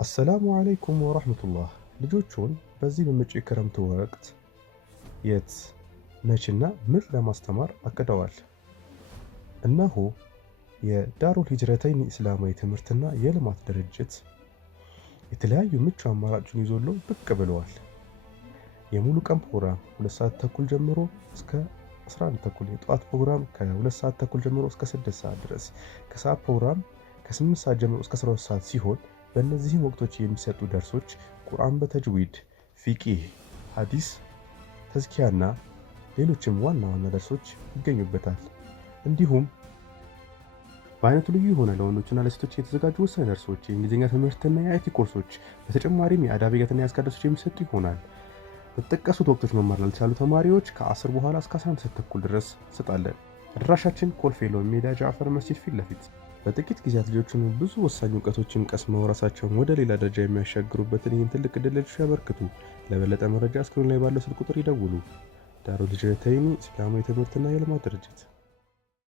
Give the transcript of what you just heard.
አሰላሙ አለይኩም ወራህመቱላህ። ልጆቹን በዚህ በመጪው የክረምት ወቅት የት መቼና ምን ለማስተማር አቅደዋል? እነሆ የዳሩል ሂጅረተይን ኢስላማዊ ትምህርትና የልማት ድርጅት የተለያዩ ምቹ አማራጮችን ይዞሎ ብቅ ብለዋል። የሙሉ ቀን ፕሮግራም 2 ሰዓት ተኩል ጀምሮ እስከ 11 ተኩል፣ የጠዋት ፕሮግራም ከ2 ሰዓት ተኩል ጀምሮ እስከ 6 ሰዓት ድረስ፣ ከሰዓት ፕሮግራም ከ8 ሰዓት ጀምሮ እስከ 12 ሰዓት ሲሆን በእነዚህም ወቅቶች የሚሰጡ ደርሶች ቁርአን በተጅዊድ፣ ፊቂህ፣ ሐዲስ፣ ተዝኪያና ሌሎችም ዋና ዋና ደርሶች ይገኙበታል። እንዲሁም በአይነቱ ልዩ የሆነ ለወንዶችና ለሴቶች የተዘጋጁ ወሳኝ ደርሶች፣ የእንግሊዝኛ ትምህርትና የአይቲ ኮርሶች፣ በተጨማሪም የአዳብያትና የአስካር ደርሶች የሚሰጡ ይሆናል። በተጠቀሱት ወቅቶች መማር ላልቻሉ ተማሪዎች ከ10 በኋላ እስከ 11 ሰዓት ተኩል ድረስ እንሰጣለን። አድራሻችን ኮልፌ ሎሚ ሜዳ ጃዕፈር መስጂድ ፊት ለፊት። በጥቂት ጊዜያት ልጆችን ብዙ ወሳኝ እውቀቶችን ቀስመው ራሳቸውን ወደ ሌላ ደረጃ የሚያሻግሩበትን ይህን ትልቅ ዕድል ልጆች ያበርክቱ። ለበለጠ መረጃ ስክሪን ላይ ባለው ስልክ ቁጥር ይደውሉ። ዳሩል ሂጅረተይን ኢስላማዊ ትምህርትና የልማት ድርጅት